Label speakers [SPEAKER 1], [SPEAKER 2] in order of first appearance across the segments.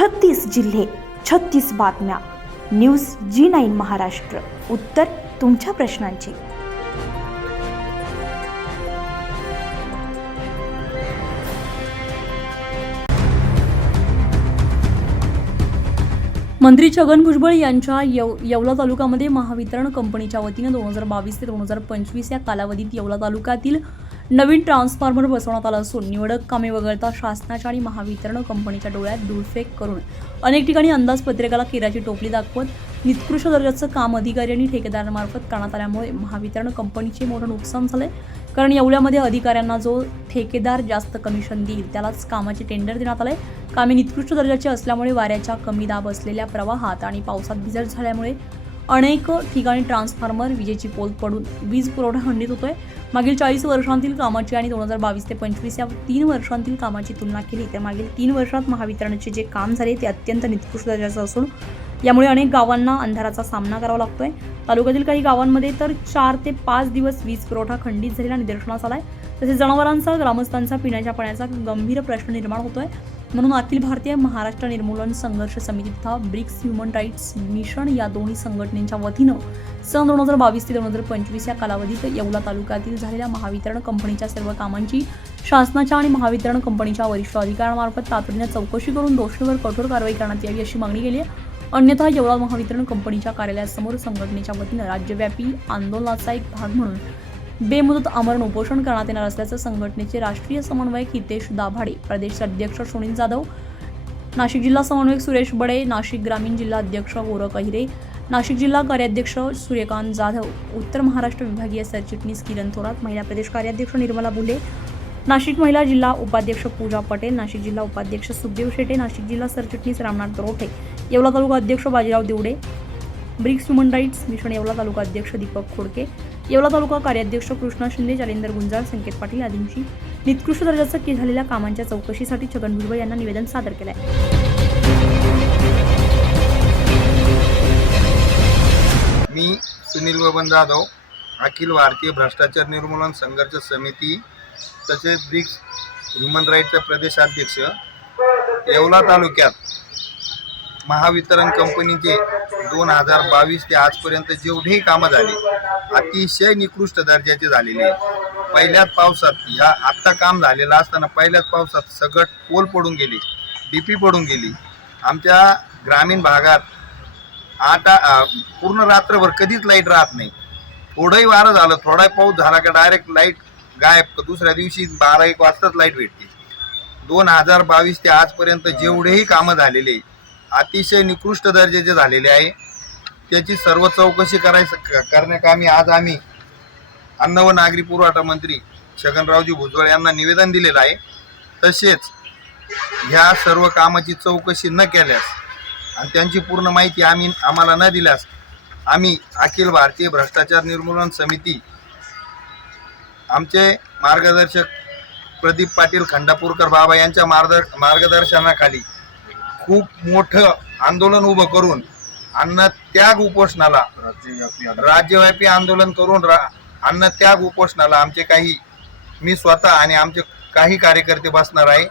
[SPEAKER 1] छत्तीस जिल्हे छत्तीस बातम्या. News G nine Maharashtra. उत्तर तुमच्या प्रश्नांची.
[SPEAKER 2] मंत्री छगन भुजबळ यांच्या यव येवला तालुक्यामध्ये महावितरण कंपनीच्या वतीनं दोन हजार बावीस ते दोन हजार पंचवीस या कालावधीत येवला तालुक्यातील नवीन ट्रान्सफॉर्मर बसवण्यात आला असून निवडक कामे वगळता शासनाच्या आणि महावितरण कंपनीच्या डोळ्यात धूळफेक करून अनेक ठिकाणी अंदाजपत्रकाला केराची टोपली दाखवत निकृष्ट दर्जाचं काम अधिकारी आणि ठेकेदारामार्फत करण्यात आल्यामुळे महावितरण कंपनीचे मोठं नुकसान झालंय. कारण एवढ्यामध्ये अधिकाऱ्यांना जो ठेकेदार जास्त कमिशन देईल त्यालाच कामाचे टेंडर देण्यात आले कामे निकृष्ट दर्जाचे असल्यामुळे वाऱ्याच्या कमी दाब असलेल्या प्रवाहात आणि पावसात भिजट झाल्यामुळे अनेक ठिकाणी ट्रान्सफॉर्मर विजेची पोल पडून वीज पुरवठा खंडित होतोय. मागील चाळीस वर्षांतील कामाची आणि दोन हजार बावीस ते पंचवीस या तीन वर्षांतील कामाची तुलना केली तर मागील तीन वर्षात महावितरणचे जे काम झाले ते अत्यंत निकृष्ट दर्जाचं असून यामुळे अनेक गावांना अंधाराचा सामना करावा लागतोय. तालुक्यातील काही गावांमध्ये तर चार ते पाच दिवस वीज पुरवठा खंडित झालेला निदर्शनास आलाय. तसेच जनावरांचा ग्रामस्थांचा पिण्याच्या पाण्याचा गंभीर प्रश्न निर्माण होतोय. म्हणून अखिल भारतीय महाराष्ट्र निर्मूलन संघर्ष समिती तथा ब्रिक्स ह्युमन राईट्स मिशन या दोन्ही संघटनेच्या वतीनं सन दोन हजार बावीस ते दोन हजार पंचवीस या कालावधीत येवला तालुक्यातील झालेल्या महावितरण कंपनीच्या सर्व कामांची शासनाच्या आणि महावितरण कंपनीच्या वरिष्ठ अधिकाऱ्यांमार्फत तातडीने चौकशी करून दोषींवर कठोर कारवाई करण्यात यावी अशी मागणी केली आहे. अन्यथा येवला महावितरण कंपनीच्या कार्यालयासमोर संघटनेच्या वतीनं राज्यव्यापी आंदोलनाचा एक भाग म्हणून बेमुदत आमरण उपोषण करण्यात येणार असल्याचं संघटनेचे राष्ट्रीय समन्वयक हितेश दाभाडे प्रदेश अध्यक्ष सुनील जाधव नाशिक जिल्हा समन्वयक सुरेश बडे नाशिक ग्रामीण जिल्हा अध्यक्ष गोरख अहिरे नाशिक जिल्हा कार्याध्यक्ष सूर्यकांत जाधव उत्तर महाराष्ट्र विभागीय सरचिटणीस किरण थोरात महिला प्रदेश कार्याध्यक्ष निर्मला बुले नाशिक महिला जिल्हा उपाध्यक्ष पूजा पटेल नाशिक जिल्हा उपाध्यक्ष सुखदेव शेटे नाशिक जिल्हा सरचिटणीस रामनाथ रोठे येवला तालुका अध्यक्ष Bajirao Devade BRICS human rights mission Yeola तालुका अध्यक्ष दीपक खोडके येवला तालुका कार्याध्यक्ष कृष्णा शिंदे जालिंदर गुंजाळ संकेत पाटील आदींची निकृष्ट दर्जाचं के झालेल्या कामांच्या चौकशीसाठी छगन भुजबळ यांना निवेदन सादर केलं आहे
[SPEAKER 3] मी सुनील बबन जाधव अखिल भारतीय भ्रष्टाचार निर्मूलन संघर्ष समिती तसेच ब्रिक्स ह्युमन राईटचा प्रदेशाध्यक्ष येवला तालुक्यात महावितरण कंपनीचे दोन हजार बावीस ते आजपर्यंत जेवढेही कामं झाली अतिशय निकृष्ट दर्जाचे झालेले आहे. पहिल्याच पावसात ह्या आत्ता काम झालेलं असताना पहिल्याच पावसात सगळं पोल पडून गेली डीपी पडून गेली. आमच्या ग्रामीण भागात आता पूर्ण रात्रभर कधीच लाइट राहत नाही. थोडंही वारं झालं थोडा पाऊस झाला का डायरेक्ट लाइट गायब. दुसऱ्या दिवशी बारा एक वाजताच लाइट भेटते. दोन हजार बावीस ते आजपर्यंत जेवढेही कामं झालेले अतिशय निकृष्ट दर्जाचे झालेले आहे. त्याची सर्व चौकशी करायचं करण्याकामी आज आम्ही अन्न व नागरी पुरवठा मंत्री छगनरावजी भुजबळ यांना निवेदन दिलेलं आहे. तसेच ह्या सर्व कामाची चौकशी न केल्यास आणि त्यांची पूर्ण माहिती आम्ही आम्हाला न दिल्यास आम्ही अखिल भारतीय भ्रष्टाचार निर्मूलन समिती आमचे मार्गदर्शक प्रदीप पाटील खंडापूरकर बाबा यांच्या मार्ग मार्गदर्शनाखाली खूप मोठं आंदोलन उभं करून अन्न त्याग उपोषणाला राज्यव्यापी आंदोलन. करून रा अन्न त्याग उपोषणाला आमचे काही मी स्वतः आणि आमचे काही कार्यकर्ते बसणार आहे.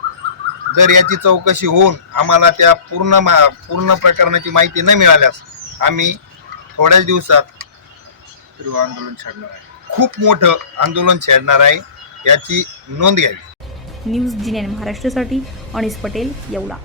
[SPEAKER 3] जर याची चौकशी होऊन आम्हाला त्या पूर्ण मा पूर्ण प्रकरणाची माहिती न मिळाल्यास आम्ही थोड्याच दिवसात आंदोलन छेडणार आहे. खूप मोठं आंदोलन छेडणार आहे याची नोंद घ्यावी.
[SPEAKER 2] न्यूज जी नाईन महाराष्ट्रासाठी अनिस पटेल येवला.